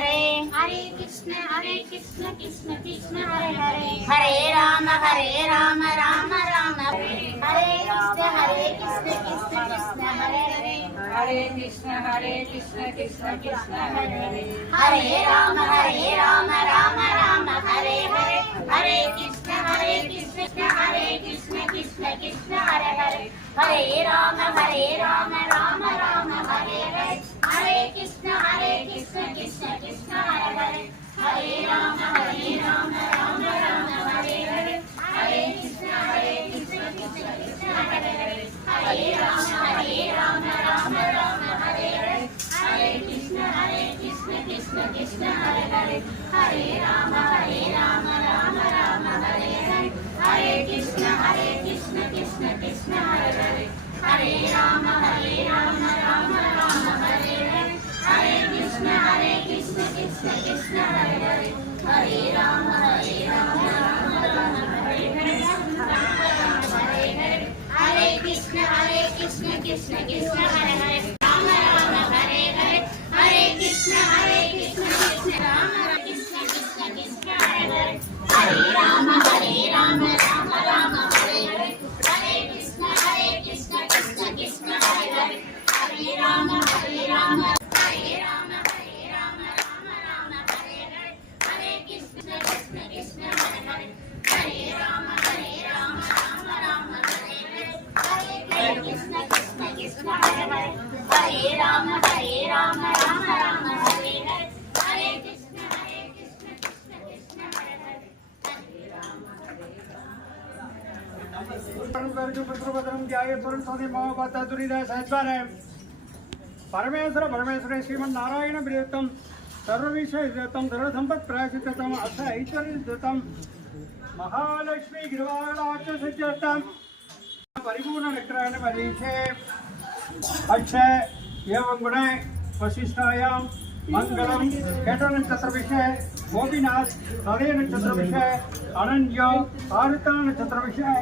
हरे हरे कृष्ण कृष्ण कृष्ण हरे हरे हरे राम राम राम हरे हरे कृष्ण कृष्ण कृष्ण हरे हरे हरे कृष्ण कृष्ण कृष्ण हरे हरे हरे राम राम राम हरे हरे हरे कृष्ण कृष्ण कृष्ण कृष्ण हरे हरे हरे राम राम राम हरे हरे हरे कृष्ण कृष्ण कृष्ण हरे हरे हरे राम राम हरे हरे हरे कृष्ण कृष्ण कृष्ण हरे हरे हरे राम राम हरे हरे हरे कृष्ण कृष्ण कृष्ण हरे हरे हरे राम राम हरे हरे हरे कृष्ण कृष्ण कृष्ण हरे हरे हरे राम राम हरे हरे हरे कृष्ण कृष्ण कृष्ण हरे हरे हरे राम राम हरे हरे हरे कृष्ण कृष्ण कृष्ण हरे हरे राम हरे हरे हरे कृष्ण कृष्ण राम कृष्ण कृष्ण हरे हरे हरे राम राम हरे हरे हरे कृष्ण कृष्ण कृष्ण हरे हरे हरे राम हरे राम हरे हरे हरे कृष्ण कृष्ण हरे हरे हरे राम राम हरे हरे हरे कृष्ण कृष्ण हरे हरे हरे राम राम हरे हरे हरे कृष्ण कृष्ण कृष्ण हरे हरे परमेश्वर परमेश्वर श्रीमन्नारायण प्रियतम सर्वविषय सर्वसंपत् प्रायश्चित्तम अथ ऐश्वर्यम महालक्ष्मी गिरिवाणाचम परिपूर्ण नक्रायण परीक्षे अक्षय एवं गुण वशिष्ठायां मंगलम केट नक्षत्र विषय गोपीनाथ हृदय नक्षत्र विषय अनन्य आरुता नक्षत्र विषय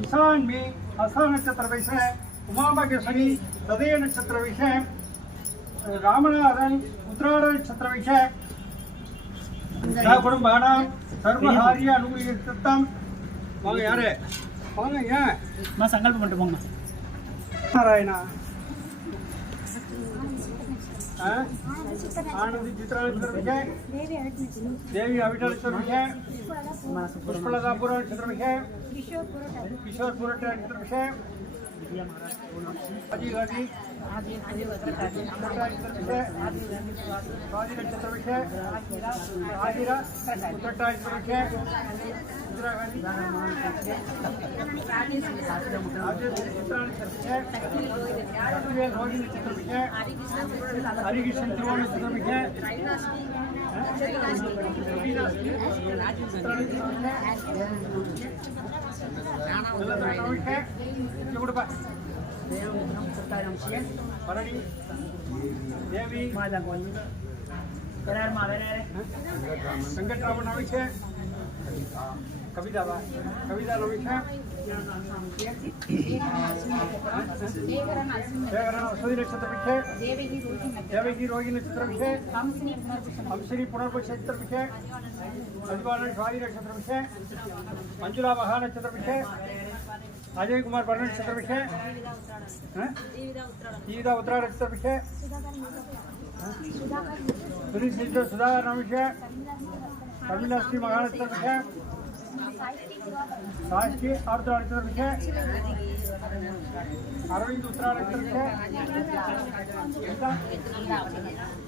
ईशान्वी हसा नक्षत्र विषय उमाभगेश्वरी हृदय नक्षत्र विषय रामनाथन उत्तरायण नक्षत्र विषय कुटुंबाना सर्वहार्य अनुकूलितम वांग यारे वांग ஏன் நான் சங்கல்பம் பண்ணிட்டு போங்க नारायण आनंद चित्रा नक्षत्र विषय देवी अविटा नक्षत्र विषय पुष्पलतापुर नक्षत्र विषय किशोर पुरट नक्षत्र विषय हाजी गाजी नक्षत्र विषय हाजीरा उत्तरटा नक्षत्र विषय इंदिरा गांधी नक्षत्र विषय हरिकृष्ण तिरुवोण नक्षत्र विषय देवी वेंकटरामन विषय कविता विषय अश्वती नक्षत्र विषय देवगी रोहिणी नक्षत्र विषय हंसनी पुनर्वश नक्षत्र विषय अजवान स्वाति नक्षत्र विषय मंजुला महा नक्षत्र विषय अजय कुमार भरण नक्षत्र विषय जीविता उत्तरा नक्षत्र विषय सुधाकर विषय कमिला श्री महा नक्षत्र विषय साक्षी अर्ध नक्षत्र विषय अरविंद उत्तरा नक्षत्र विषय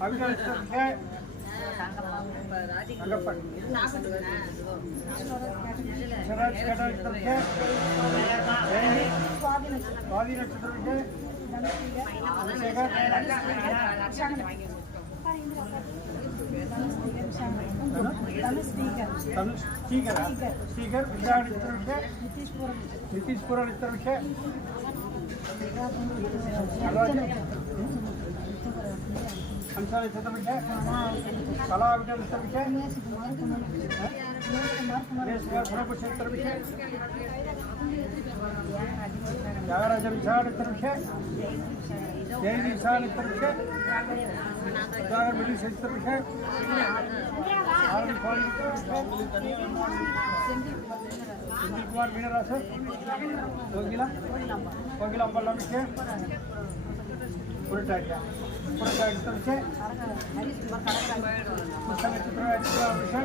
अविटा नक्षत्र विषय नक्षत्र विषय स्वाति नक्षत्र विषय स्पीकर विशाल नक्षत्र विषय नीतीशपुर नक्षत्र विषय अंशा नक्षत्र विषय कलाविजय चित्रविषय पुनर्पुरुष चित्रविषय त्यागराज विशाल चित्रविषय जय विशाल चित्रविषय सुधाकर मिली चित्रविषय सुनील कुमार मीनरास कोकिला कोकिला अंबल्ला विषय पुरटा चित्रविषय पुस्तक चित्रविषय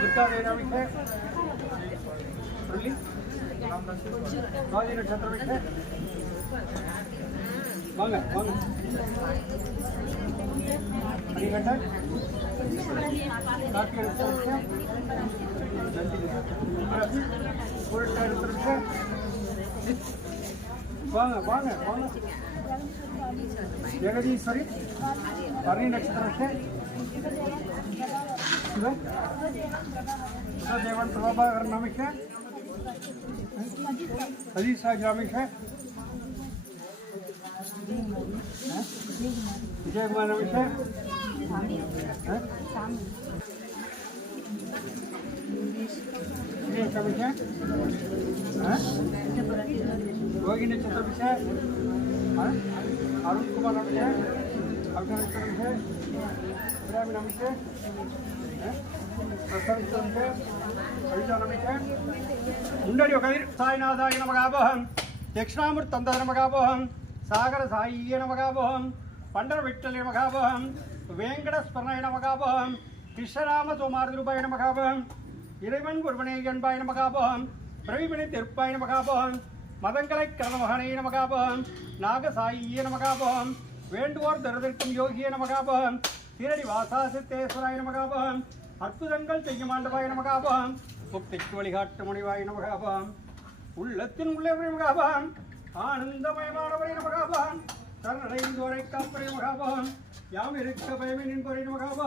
दुर्गा देना विषय स्वाधीन नक्षत्र विषय वांग वांग हरिघटक नाट्य विषय पुरटा विषय वांग वांग वांग जगदीश्वरी हरि नक्षत्र विषय देवन प्रभाकर नामिक है अजीत शाह ग्रामिक है विजय कुमार नामिक है विषय योगी नक्षत्र विषय अरुण कुमार नामिक है अभिनव नक्षत्र विषय इब्राहिम नामिक है साईनाथाय नमः दक्षिणामूर्त नमः सागर साई नमः पंडर विट्ठल नमः वेंकटस्मरणाय नमः कृष्णराम सोमारुपाय नमः इरेवन गुरुवने गणपाय नमः प्रवीमणि तिरुप्पाय नमः मदंगलै करणमहने नमः नाग साई नमः वेंडुवर दरदर्क्कुम योगिये नमः तीरடி வாசா சித்தேஸ்வராய நமக அற்புதங்கள் செய்யும் ஆண்டவாய நமக முக்திக்கு வழிகாட்டு முனிவாய நமக உள்ளத்தின் உள்ளே நமக ஆனந்தமயமானவரை நமக சரணடைந்தோரை காப்பரை நமக யாம் இருக்க பயமின் பொறை நமக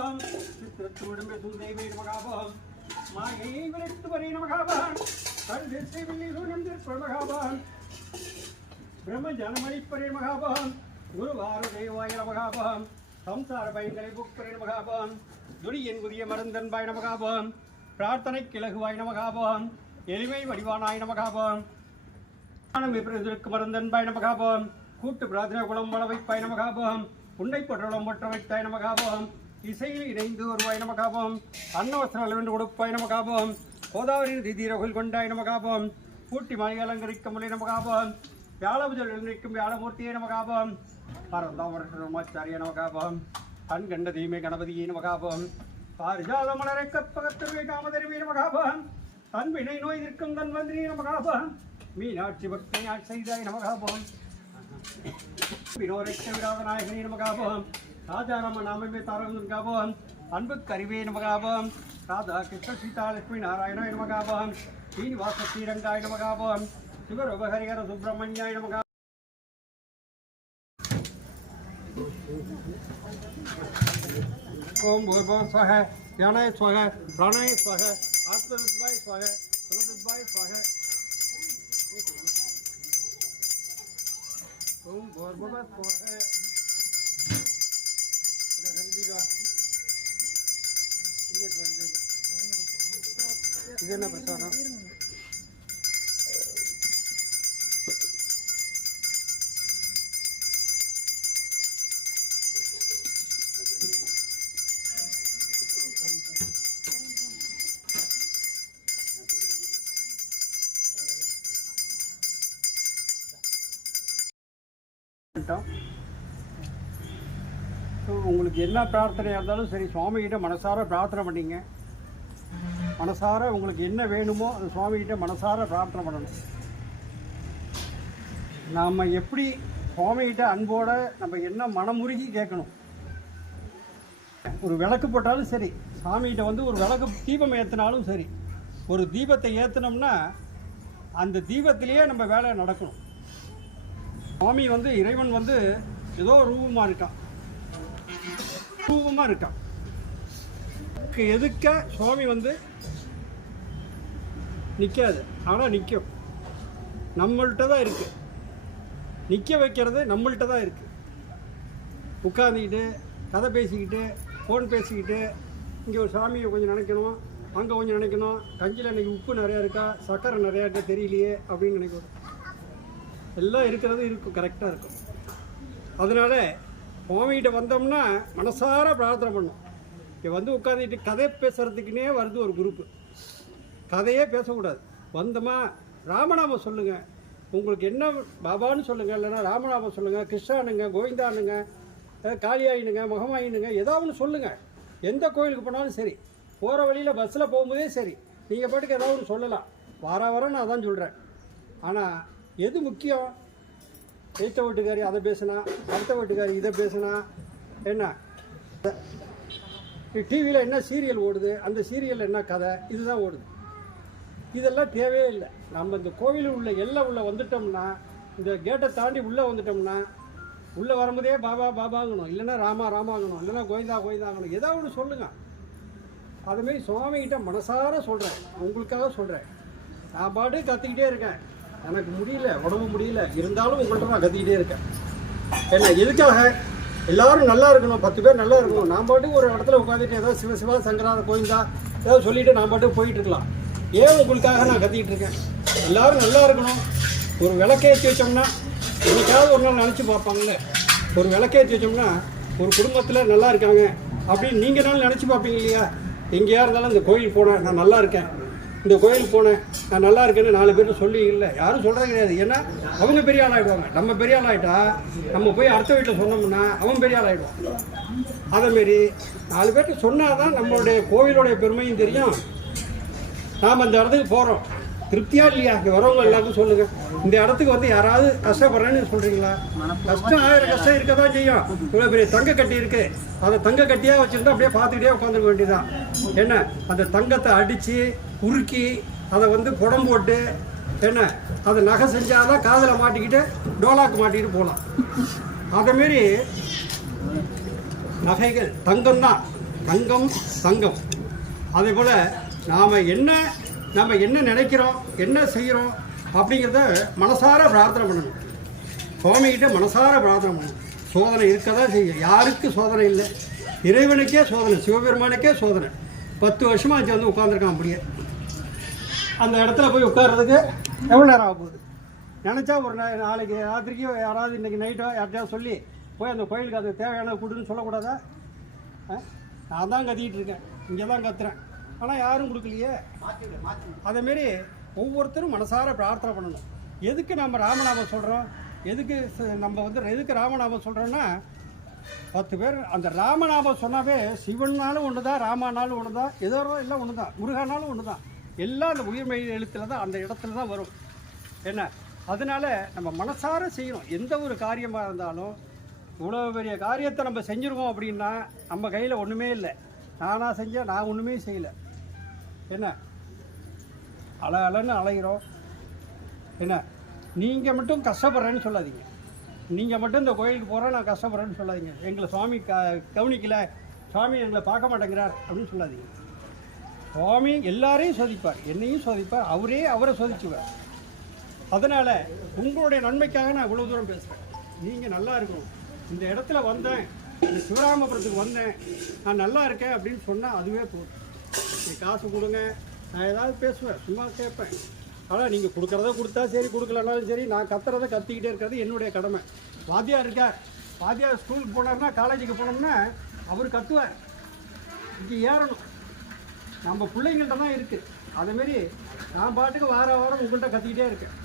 சித்திரத்துடன் பேசும் தெய்வை நமக மாயை விரட்டு வரை நமக கண்டு ஸ்ரீவில்லி சூழம் திருப்பமக பிரம்ம ஜனமணிப்பரை நமக குருவார தேவாய நமக संसार பயங்கரை புக்கரை நமகாபம் துரியன் புதிய மருந்தன்பாய் நமகாபம் பிரார்த்தனை கிழகுவாய் நமகாபம் எளிமை வடிவானாய் நமகாபம் ஞானம் விபரீதற்கு மருந்தன்பாய் நமகாபம் கூட்டு பிரார்த்தனை குளம் வள வைப்பாய் நமகாபம் உன்னை பொருளும் பற்ற வைத்தாய் நமகாபம் இசையில் இணைந்து வருவாய் நமகாபம் அன்னவசன அளவென்று கொடுப்பாய் நமகாபம் கோதாவரி திதீரகுல் கொண்டாய் நமகாபம் கூட்டி மாளிகை அலங்கரிக்க முறை நமகாபம் வியாழபுஜல் எழுந்திருக்கும் வியாழமூர்த்தியை நமகாபம் பரந்தாமரமாச்சாரிய நமகாபம் கண்கண்ட தீமை கணபதியை நமகாபம் பாரிஜாத மலரை கற்பகத்திருவை காமதருவி நமகாபம் தன்வினை நோய் நிற்கும் தன்வந்திரி நமகாபம் மீனாட்சி பக்தி செய்தாய் நமகாபம் வினோரைக்க விராத நாயகனி நமகாபம் ராஜாராம நாமமே தாரம் நமகாபம் அன்பு கரிவே நமகாபம் ராதா கிருஷ்ண சீதா லட்சுமி நாராயணாய நமகாபம் ஸ்ரீனிவாச ஸ்ரீரங்காய நமகாபம் சிவரோபஹரிஹர சுப்பிரமணியாய நமகாபம் ओम भूर्भुवः स्वः ज्ञानाय स्वः प्राणाय स्वः आत्मविद्वाय स्वः सुखविद्वाय स्वः ओम भूर्भुवः स्वः इदेना प्रसाद உங்களுக்கு என்ன பிரார்த்தனையாக இருந்தாலும் சரி சுவாமிகிட்ட மனசார பிரார்த்தனை பண்ணிங்க. மனசார உங்களுக்கு என்ன வேணுமோ அது சுவாமிகிட்ட மனசார பிரார்த்தனை பண்ணணும். நாம் எப்படி சுவாமிகிட்ட அன்போடு நம்ம என்ன மனமுருகி கேட்கணும். ஒரு விளக்கு போட்டாலும் சரி, சாமிகிட்ட வந்து ஒரு விளக்கு தீபம் ஏற்றினாலும் சரி, ஒரு தீபத்தை ஏற்றினோம்னா அந்த தீபத்திலேயே நம்ம வேலை நடக்கணும். சுவாமி வந்து இறைவன் வந்து ஏதோ ரூபமாக இருக்கான், ரூபமாக இருக்கான். எதுக்க சுவாமி வந்து நிற்காது, ஆனால் நிற்கும். நம்மள்கிட்ட தான் இருக்குது, நிற்க வைக்கிறது நம்மள்கிட்ட தான் இருக்குது. உட்காந்துக்கிட்டு கதை பேசிக்கிட்டு ஃபோன் பேசிக்கிட்டு இங்கே ஒரு சாமியை கொஞ்சம் நினைக்கணும், அங்கே கொஞ்சம் நினைக்கணும், கஞ்சியில் இன்றைக்கி உப்பு நிறையா இருக்கா, சர்க்கரை நிறையா இருக்கா தெரியலையே அப்படின்னு நினைக்கணும். எல்லாம் இருக்கிறது இருக்கும், கரெக்டாக இருக்கும். அதனால் சுவாமிகிட்ட வந்தோம்னா மனசார பிரார்த்தனை பண்ணோம். இங்கே வந்து உட்காந்துட்டு கதை பேசுகிறதுக்குன்னே வருது ஒரு குரூப்பு. கதையே பேசக்கூடாது. வந்தோமா ராமநாமம் சொல்லுங்கள், உங்களுக்கு என்ன பாபான்னு சொல்லுங்கள், இல்லைன்னா ராமநாமம் சொல்லுங்கள், கிருஷ்ணானுங்க, கோவிந்தானுங்க, காளியாயினுங்க, மகமாயினுங்க, ஏதாவது ஒன்று சொல்லுங்கள். எந்த கோயிலுக்கு போனாலும் சரி, போகிற வழியில் பஸ்ஸில் போகும்போதே சரி, நீங்கள் பாட்டுக்கு ஏதாவது ஒன்று சொல்லலாம். வாரம் நான் அதான் சொல்கிறேன். ஆனால் எது முக்கியம்? ஏற்ற வீட்டுக்காரி அதை பேசுனா, அடுத்த வீட்டுக்காரி இதை பேசுனா, என்ன டிவியில் என்ன சீரியல் ஓடுது, அந்த சீரியலில் என்ன கதை, இதுதான் ஓடுது. இதெல்லாம் தேவையே இல்லை. நம்ம இந்த கோவிலில் உள்ள எல்லாம் உள்ளே வந்துட்டோம்னா, இந்த கேட்டை தாண்டி உள்ளே வந்துட்டோம்னா, உள்ளே வரும்போதே பாபா பாபாங்கணும், இல்லைன்னா ராமா ராமாங்கணும், இல்லைன்னா கோவிந்தா கோவிந்தாங்கணும், ஏதாவது ஒன்று சொல்லுங்கள். அதுமாரி சுவாமிகிட்ட மனசார சொல்கிறேன், உங்களுக்காக சொல்கிறேன். நான் பாட்டு கற்றுக்கிட்டே இருக்கேன், எனக்கு முடியல, உடம்பு முடியல, இருந்தாலும் உங்கள்கிட்ட நான் கற்றுக்கிட்டே இருக்கேன். என்ன எதுக்காக? எல்லோரும் நல்லா இருக்கணும், 10 பேர் நல்லா இருக்கணும். நான் பாட்டுக்கு ஒரு இடத்துல உட்காந்துட்டு ஏதோ சிவசிவா சங்கரா கோவிந்தா ஏதோ சொல்லிவிட்டு நான் பாட்டுக்கு போயிட்டு இருக்கலாம். ஏன் உங்களுக்காக நான் கத்திக்கிட்டு இருக்கேன். எல்லோரும் நல்லா இருக்கணும். ஒரு விளக்கேற்றி வச்சோம்னா என்னைக்காவது ஒரு நாள் நினச்சி பார்ப்பாங்கள்ல, ஒரு விளக்கேற்றி வச்சோம்னா ஒரு குடும்பத்தில் நல்லா இருக்காங்க அப்படின்னு நீங்கள் நாள் நினச்சி பார்ப்பீங்க இல்லையா? எங்கேயா இருந்தாலும் இந்த கோயில் போனேன் நான் நல்லா இருக்கேன், இந்த கோயில் போனேன் நான் நல்லா இருக்கேன்னு 4 பேர் சொல்லி இல்லை, யாரும் சொல்கிறது கிடையாது. ஏன்னா அவங்க பெரிய ஆள் ஆகிடுவாங்க. நம்ம பெரிய ஆள் ஆகிட்டா நம்ம போய் அடுத்த வீட்டில் சொன்னோம்னா அவன் பெரிய ஆள் ஆகிடுவான். அதேமாரி 4 பேர்கிட்ட சொன்னால் தான் நம்மளுடைய கோவிலுடைய பெருமையும் தெரியும். நாம் அந்த இடத்துக்கு போகிறோம், திருப்தியாக இல்லையா? இங்கே வரவங்க எல்லாருக்கும் சொல்லுங்கள், இந்த இடத்துக்கு வந்து யாராவது கஷ்டப்படுறேன்னு சொல்கிறீங்களா? கஷ்டம் 1000 கஷ்டம் இருக்க தான் செய்யும். இவ்வளோ பெரிய தங்க கட்டி இருக்குது, அதை தங்க கட்டியாக வச்சுருந்தா அப்படியே பார்த்துக்கிட்டே உட்காந்துக்க வேண்டியதான். என்ன அந்த தங்கத்தை அடித்து உருக்கி அதை வந்து புடம் போட்டு என்ன அதை நகை செஞ்சால் தான் காதில் மாட்டிக்கிட்டு டோலாக்கு மாட்டிக்கிட்டு போகலாம். அதேமாரி நகைகள் தங்கம் தான், தங்கம் தங்கம். அதே போல் நம்ம என்ன நினைக்கிறோம், என்ன செய்கிறோம் அப்படிங்கிறத மனசார பிரார்த்தனை பண்ணணும். சுவாமிகிட்ட மனசார பிரார்த்தனை பண்ணணும். சோதனை இருக்க தான் செய்யும். யாருக்கு சோதனை இல்லை? இறைவனுக்கே சோதனை, சிவபெருமானுக்கே சோதனை. 10 வருஷமாக வந்து உட்காந்துருக்கான். அப்படியே அந்த இடத்துல போய் உட்கார்றதுக்கு எவ்வளோ நேரம் ஆக போகுது? நினச்சா ஒரு நாளைக்கு ராத்திரிக்கு யாராவது இன்றைக்கி நைட்டோ யார்ட்டையாவது சொல்லி போய் அந்த கோயிலுக்கு அது தேவையான கொடுன்னு சொல்லக்கூடாதா? நான் தான் கத்திக்கிட்டு இருக்கேன், இங்கே தான் கத்துறேன், ஆனால் யாரும் கொடுக்கலையே. அதேமாரி ஒவ்வொருத்தரும் மனசார பிரார்த்தனை பண்ணணும். எதுக்கு நம்ம ராமநாமம் சொல்கிறோம், எதுக்கு ராமநாமம் சொல்கிறோன்னா 10 பேர் அந்த ராமநாமம் சொன்னாவே சிவனாலும் ஒன்று தான், ராமானாலும் ஒன்று தான், ஏதோ எல்லாம் ஒன்று தான், முருகானாலும் ஒன்று தான். எல்லாம் அந்த உயிர்மெய் எழுத்தில் தான், அந்த இடத்துல தான் வரும். என்ன அதனால் நம்ம மனசார செய்யணும். எந்த ஒரு காரியமாக இருந்தாலும் இவ்வளோ பெரிய காரியத்தை நம்ம செஞ்சுருக்கோம் அப்படின்னா நம்ம கையில் ஒன்றுமே இல்லை. நானாக செஞ்சேன், நான் ஒன்றுமே செய்யலை. என்ன அலன்னு அலைகிறோம். என்ன நீங்கள் மட்டும் கஷ்டப்படுறேன்னு சொல்லாதீங்க, நீங்கள் மட்டும் இந்த கோயிலுக்கு போகிறேன் நான் கஷ்டப்படுறேன்னு சொல்லாதீங்க. எங்களை சுவாமி கவனிக்கலை, சுவாமி எங்களை பார்க்க மாட்டேங்கிறார் அப்படின்னு சொல்லாதீங்க. சுவாமி எல்லாரையும் சோதிப்பார், என்னையும் சோதிப்பார், அவரை சோதிச்சுவார். அதனால் உங்களுடைய நன்மைக்காக நான் இவ்வளோ தூரம் பேசுகிறேன். நீங்கள் நல்லா இருக்கணும். இந்த இடத்துல வந்தேன், இந்த சிவராமபுரத்துக்கு வந்தேன், நான் நல்லா இருக்கேன் அப்படின்னு சொன்னால் அதுவே போதும். நீ காசு கொடுங்க, நான் ஏதாவது பேசுவேன், சும்மா கேட்பேன். ஆனால் நீங்கள் கொடுக்குறத கொடுத்தா சரி, கொடுக்கலனாலும் சரி, நான் கத்துறதை கத்திக்கிட்டே இருக்கிறது என்னுடைய கடமை. வாத்தியார் இருக்கார், வாத்தியார் ஸ்கூலுக்கு போனார்னா, காலேஜுக்கு போனோம்னா அவர் கத்துவார், இங்கே ஏறணும். நம்ம பிள்ளைங்கள்ட்ட தான் இருக்குது. அதேமாரி நான் பாட்டுக்கு வாரம் உங்கள்கிட்ட கத்திக்கிட்டே இருக்கேன்.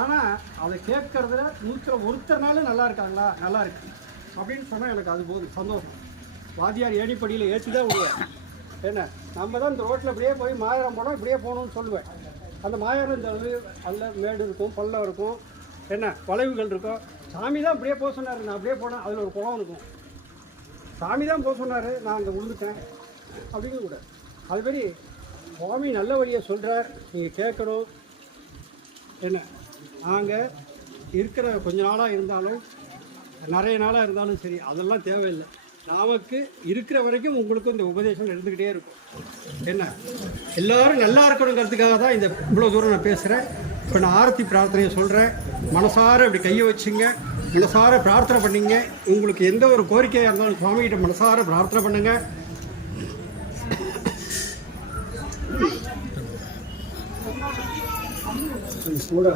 ஆனால் அதை கேட்கறதுல 100 நல்லா இருக்காங்களா, நல்லா இருக்கு அப்படின்னு சொன்னால் எனக்கு அது போதும், சந்தோஷம். வாத்தியார் ஏணிப்படியில் ஏற்றி தான் விடுவேன். என்ன நம்ம தான் இந்த ரோட்டில் இப்படியே போய் மாயாரம் போனோம், இப்படியே போகணும்னு சொல்லுவேன். அந்த மாயாரம் இந்த அதில் மேடு இருக்கும், பள்ளம் இருக்கும், என்ன வளைவுகள் இருக்கும். சாமி தான் அப்படியே போக சொன்னார், நான் அப்படியே போனேன், அதில் ஒரு குளம் இருக்கும். சாமி தான் போக சொன்னார், நான் அங்கே விழுந்துட்டேன் அப்படிங்க கூட. அதுமாரி சுவாமி நல்ல வழியை சொல்கிறார், நீங்கள் கேட்கணும். என்ன நாங்கள் இருக்கிற கொஞ்ச நாளாக இருந்தாலும் நிறைய நாளாக இருந்தாலும் சரி, அதெல்லாம் தேவையில்லை. நமக்கு இருக்கிற வரைக்கும் உங்களுக்கு இந்த உபதேசம் இருந்துக்கிட்டே இருக்கும். என்ன எல்லோரும் நல்லா இருக்கணுங்கிறதுக்காக தான் இவ்வளோ தூரம் நான் பேசுகிறேன். இப்போ நான் ஆரத்தி பிரார்த்தனையை சொல்கிறேன். மனசார இப்படி கையை வச்சுங்க, மனசார பிரார்த்தனை பண்ணீங்க. உங்களுக்கு எந்த ஒரு கோரிக்கையாக இருந்தாலும் சுவாமிகிட்ட மனசார பிரார்த்தனை பண்ணுங்க. கூட